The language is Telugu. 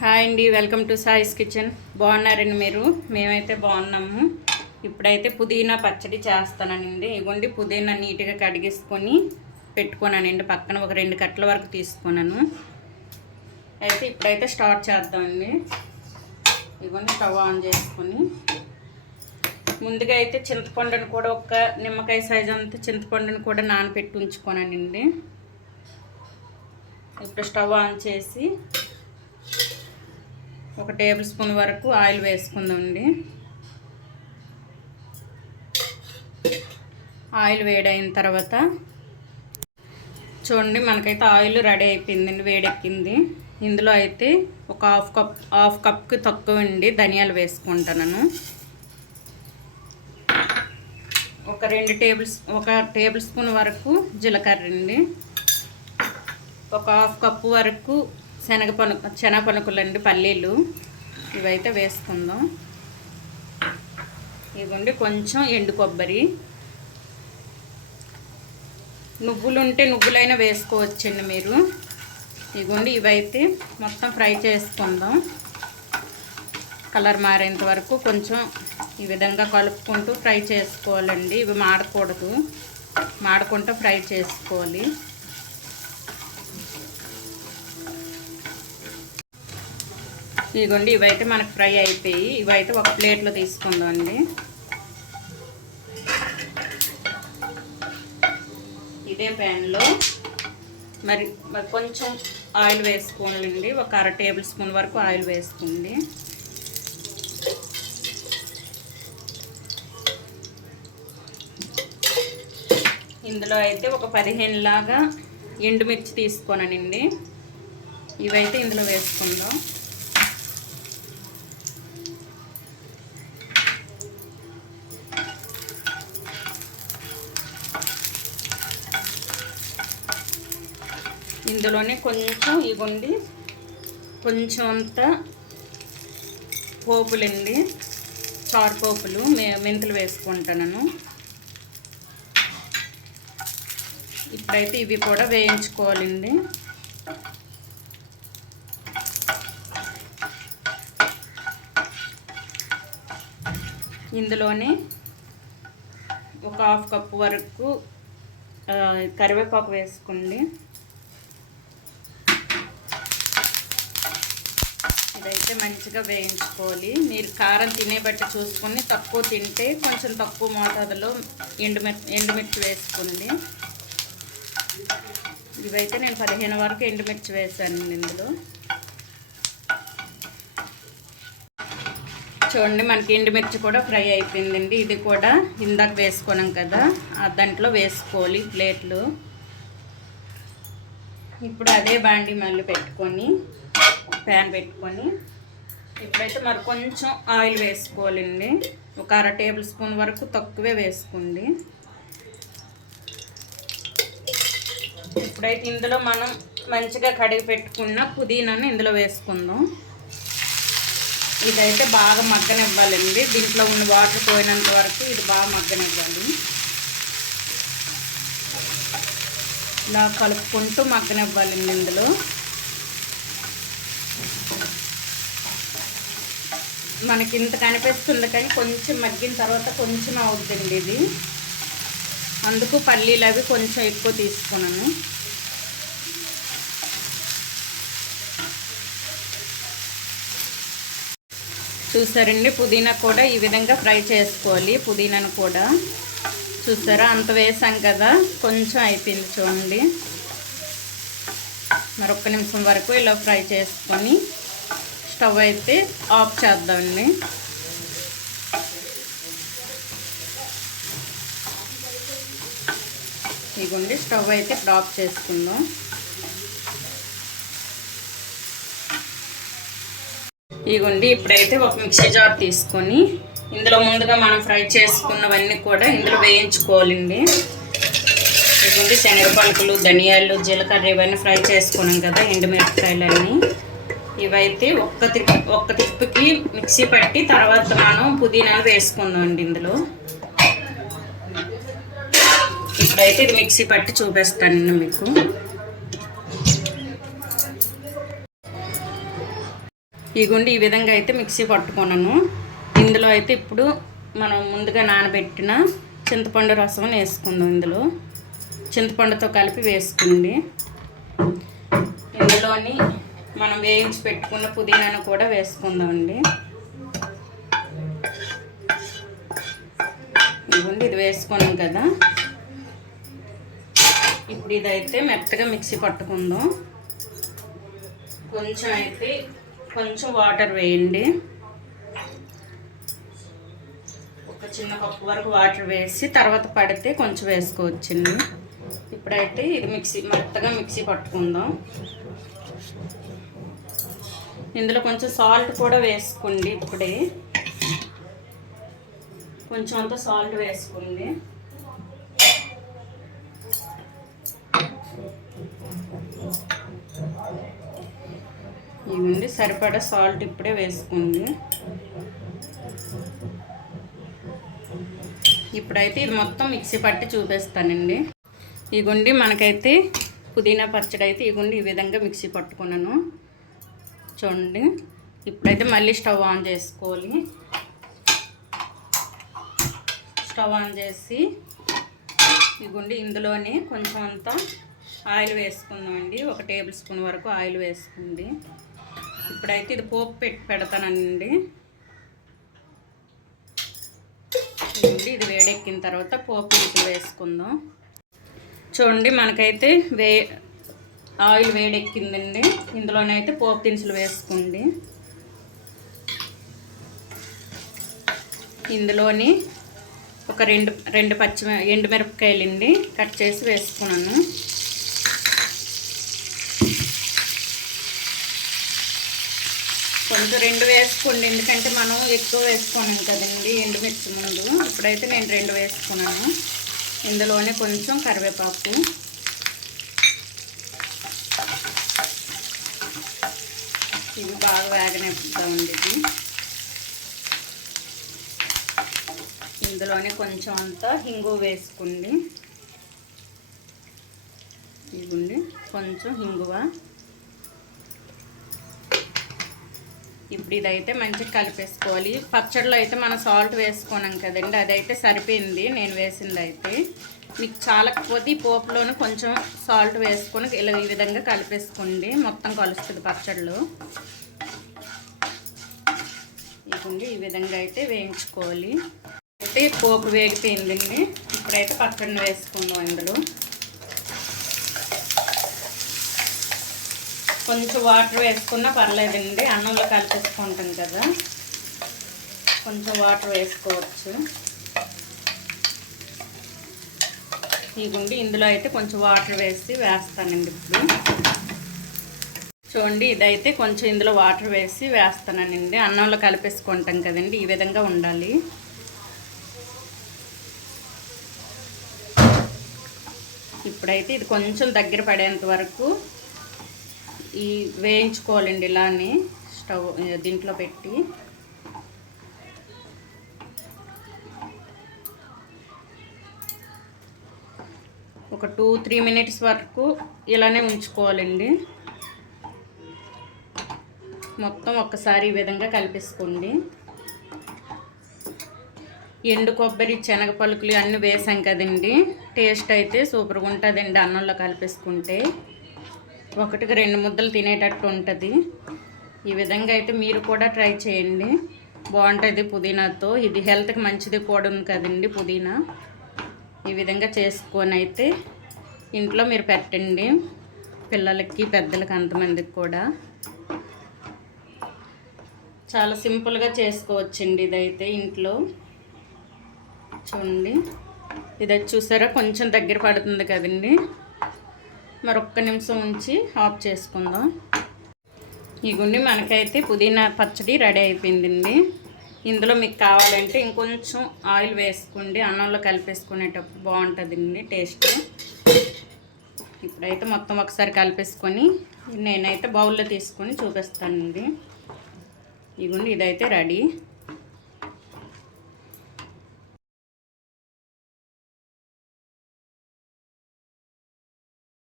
హాయ్ అండి వెల్కమ్ టు సాయిస్ కిచెన్. బాగున్నారండి మీరు? మేమైతే బాగున్నాము. ఇప్పుడైతే పుదీనా పచ్చడి చేస్తానండి ఇగోండి పుదీనా నీట్గా కడిగేసుకొని పెట్టుకున్నానండి. పక్కన ఒక రెండు కట్టల వరకు తీసుకున్నాను. అయితే ఇప్పుడైతే స్టార్ట్ చేద్దామండి. ఇగోండి స్టవ్ ఆన్ చేసుకొని. ముందుగా అయితే చింతపండుని కూడా ఒక నిమ్మకాయ సైజు అంతా చింతపండుని కూడా నానపెట్టి ఉంచుకోనానండి. ఇప్పుడు స్టవ్ ఆన్ చేసి ఒక టేబుల్ స్పూన్ వరకు ఆయిల్ వేసుకుందామండి. ఆయిల్ వేడైన తర్వాత చూడండి మనకైతే ఆయిల్ రెడీ అయిపోయిందండి వేడెక్కింది. ఇందులో అయితే ఒక హాఫ్ కప్ హాఫ్ కప్కి తక్కువ అండి ధనియాలు వేసుకుంటాను ఒక రెండు టేబుల్స్ ఒక టేబుల్ స్పూన్ వరకు జీలకర్ర అండి. ఒక హాఫ్ కప్పు వరకు శనగ పను శనగ అండి పల్లీలు. ఇవైతే వేసుకుందాం. ఇవ్వండి కొంచెం ఎండు కొబ్బరి. నువ్వులు ఉంటే నువ్వులైనా వేసుకోవచ్చండి మీరు. ఇదిగోండి ఇవైతే మొత్తం ఫ్రై చేసుకుందాం. కలర్ మారేంత వరకు కొంచెం ఈ విధంగా కలుపుకుంటూ ఫ్రై చేసుకోవాలండి. ఇవి మాడకూడదు. మాడకుండా ఫ్రై చేసుకోవాలి. ఇదిగోండి ఇవైతే మనకు ఫ్రై అయిపోయి ఇవైతే ఒక ప్లేట్లో తీసుకుందాం అండి ఇదే ప్యాన్లో. మరి మరి కొంచెం ఆయిల్ వేసుకోవాలండి ఒక అర టేబుల్ స్పూన్ వరకు ఆయిల్ వేసుకోండి. ఇందులో అయితే ఒక పదిహేను లాగా ఎండుమిర్చి తీసుకోనండి. ఇవైతే ఇందులో వేసుకుందాం. ఇందులోనే కొంచెం ఇవ్వండి. కొంచెం అంత పోపులండి. చారుపోపులు మే మెంతులు వేసుకుంటాను ఇప్పుడైతే ఇవి కూడా వేయించుకోవాలండి. ఇందులోనే ఒక హాఫ్ కప్పు వరకు కరివేపాకు వేసుకోండి. అయితే మంచిగా వేయించుకోవాలి. మీరు కారం తినే బట్టి చూసుకొని తక్కువ తింటే కొంచెం తక్కువ మోతాదులో ఎండుమిర్చి ఎండుమిర్చి వేసుకోండి. ఇవైతే నేను పదిహేను వరకు ఎండుమిర్చి వేసాను ఇందులో. చూడండి మనకి ఎండుమిర్చి కూడా ఫ్రై అయిపోయిందండి. ఇది కూడా ఇందాక వేసుకున్నాం కదా దాంట్లో వేసుకోవాలి ప్లేట్లు. ఇప్పుడు అదే బాండి మళ్ళీ పెట్టుకొని ప్యాన్ పెట్టుకొని ఇప్పుడైతే మరి కొంచెం ఆయిల్ వేసుకోవాలండి. ఒక అర టేబుల్ స్పూన్ వరకు తక్కువే వేసుకోండి. ఇప్పుడైతే ఇందులో మనం మంచిగా కడిగి పెట్టుకున్న పుదీనాను ఇందులో వేసుకుందాం. ఇదైతే బాగా మగ్గనివ్వాలండి. దీంట్లో ఉన్న వాటర్ పోయినంత వరకు ఇది బాగా మగ్గనివ్వాలి. ఇలా కలుపుకుంటూ మగ్గనివ్వాలండి ఇందులో. మనకి ఇంత కనిపిస్తుంది కానీ కొంచెం మగ్గిన తర్వాత కొంచెం అవుద్దండి ఇది. అందుకు పల్లీలు అవి కొంచెం ఎక్కువ తీసుకున్నాను. చూసారండి పుదీనా కూడా ఈ విధంగా ఫ్రై చేసుకోవాలి పుదీనాను కూడా. చూసారా అంత వేసాం కదా కొంచెం అయిపోయింది చూడండి. మరొక నిమిషం వరకు ఇలా ఫ్రై చేసుకొని స్టవ్ అయితే ఆఫ్ చేద్దామండి. ఇదిగోండి స్టవ్ అయితే ఇప్పుడు ఆఫ్ చేసుకుందాం. ఇదిగోండి ఇప్పుడైతే ఒక మిక్సీ జార్ తీసుకొని ఇందులో ముందుగా మనం ఫ్రై చేసుకున్నవన్నీ కూడా ఇందులో వేయించుకోవాలండి. ఇదిగోండి శనగపలుకులు ధనియాలు జీలకర్ర ఇవన్నీ ఫ్రై చేసుకున్నాం కదా ఎండుమిరపకాయలన్నీ. ఇవైతే ఒక్క తిప్పి ఒక్క తిప్పుకి మిక్సీ పట్టి తర్వాత మనం పుదీనాలు వేసుకుందాం అండి ఇందులో. ఇప్పుడైతే మిక్సీ పట్టి చూపిస్తాను మీకు. ఈ గుండి ఈ విధంగా అయితే మిక్సీ పట్టుకున్నాను. ఇందులో అయితే ఇప్పుడు మనం ముందుగా నానబెట్టిన చింతపండు రసం వేసుకుందాం ఇందులో. చింతపండుతో కలిపి వేసుకుంది ఇందులోని మనం వేయించి పెట్టుకున్న పుదీనాను కూడా వేసుకుందామండి. ఇదిగోండి ఇది వేసుకున్నాం కదా. ఇప్పుడు ఇదైతే మెత్తగా మిక్సీ పట్టుకుందాం. కొంచెం అయితే కొంచెం వాటర్ వేయండి. ఒక చిన్న కప్పు వరకు వాటర్ వేసి తర్వాత పడితే కొంచెం వేసుకోవచ్చండి. ఇప్పుడైతే ఇది మిక్సీ మెత్తగా మిక్సీ పట్టుకుందాం. ఇందులో కొంచెం సాల్ట్ కూడా వేసుకోండి ఇప్పుడే. కొంచెం అంత సాల్ట్ వేసుకోండి. ఇవ్వండి సరిపడా సాల్ట్ ఇప్పుడే వేసుకోండి. ఇప్పుడైతే ఇది మొత్తం మిక్సీ పట్టి చూపిస్తానండి. ఇగుండి మనకైతే పుదీనా పచ్చడి అయితే ఇగుండి ఈ విధంగా మిక్సీ పట్టుకున్నాను. చూడండి. ఇప్పుడైతే మళ్ళీ స్టవ్ ఆన్ చేసుకోవాలి. స్టవ్ ఆన్ చేసి ఈ గుండి ఇందులోనే కొంచెం అంతా ఆయిల్ వేసుకుందామండి. ఒక టేబుల్ స్పూన్ వరకు ఆయిల్ వేసుకుంది. ఇప్పుడైతే ఇది పోపు పెట్టి పెడతానండి. చూడండి ఇది వేడెక్కిన తర్వాత పోపు దినుసులు వేసుకుందాం. చూడండి మనకైతే వే ఆయిల్ వేడెక్కిందండి. ఇందులోనైతే పోపు దినుసులు వేసుకోండి. ఇందులోని ఒక రెండు రెండు పచ్చి ఎండుమిరపకాయలండి కట్ చేసి వేసుకున్నాను. కొంచెం రెండు వేసుకోండి ఎందుకంటే మనం ఎక్కువ వేసుకున్నాం కదండి ఎండుమిర్చి ముందు. ఇప్పుడైతే నేను రెండు వేసుకున్నాను. ఇందులోనే కొంచెం కరివేపాకు. ఇవి బాగా వేగనిపుతామండి ఇది ఇందులోనే కొంచెం అంతా హింగు వేసుకోండి ఇదిగోండి కొంచెం హింగువ. ఇప్పుడు ఇదైతే మంచిగా కలిపేసుకోవాలి. పచ్చడిలో అయితే మనం సాల్ట్ వేసుకున్నాం కదండి అదైతే సరిపోయింది. నేను వేసింది అయితే మీకు చాలకపోతే ఈ పోపులోనే కొంచెం సాల్ట్ వేసుకొని ఇలా ఈ విధంగా కలిపేసుకోండి. మొత్తం కలుస్తుంది పచ్చళ్ళు. ఇవ్వండి ఈ విధంగా అయితే వేయించుకోవాలి. అయితే పోపు వేగిపోయిందండి. ఇప్పుడైతే పచ్చడిని వేసుకుందాం ఇందులో. కొంచెం వాటర్ వేసుకున్నా పర్లేదండి. అన్నంలో కలిపేసుకుంటాం కదా. కొంచెం వాటర్ వేసుకోవచ్చు. ఇదిగోండి ఇందులో అయితే కొంచెం వాటర్ వేసి వేస్తానండి ఇప్పుడు. చూడండి ఇదైతే కొంచెం ఇందులో వాటర్ వేసి వేస్తానండి. అన్నంలో కలిపేసుకుంటాం కదండి ఈ విధంగా ఉండాలి. ఇప్పుడైతే ఇది కొంచెం దగ్గర పడేంత వరకు ఈ వేయించుకోవాలండి ఇలానే స్టవ్ దీంట్లో పెట్టి. ఒక టూ త్రీ మినిట్స్ వరకు ఇలానే ఉంచుకోవాలండి. మొత్తం ఒక్కసారి ఈ విధంగా కలిపేసుకోండి. ఎండు కొబ్బరి శనగ పలుకులు అన్నీ వేసాం కదండి. టేస్ట్ అయితే సూపర్గా ఉంటుందండి అన్నంలో కలిపేసుకుంటే. ఒకటికి రెండు ముద్దలు తినేటట్టు ఉంటుంది. ఈ విధంగా అయితే మీరు కూడా ట్రై చేయండి. బాగుంటుంది పుదీనాతో. ఇది హెల్త్కి మంచిది కూడా ఉంది కదండి పుదీనా. ఈ విధంగా చేసుకొని అయితే ఇంట్లో మీరు పెట్టండి. పిల్లలకి పెద్దలకి అంతమందికి కూడా. చాలా సింపుల్గా చేసుకోవచ్చండి ఇదైతే ఇంట్లో. చూడండి. ఇది చూసారా? కొంచెం దగ్గర పడుతుంది కదండి. మరొక్క నిమిషం ఉంచి ఆఫ్ చేసుకుందాం. ఈ గుండి మనకైతే పుదీనా పచ్చడి రెడీ అయిపోయిందండి. ఇందులో మీకు కావాలంటే ఇంకొంచెం ఆయిల్ వేసుకోండి అన్నంలో కలిపేసుకునేటప్పుడు బాగుంటుందండి టేస్ట్. ఇప్పుడైతే మొత్తం ఒకసారి కలిపేసుకొని నేనైతే బౌల్లో తీసుకొని చూపిస్తానండి. ఇదిగోండి ఇదైతే రెడీ.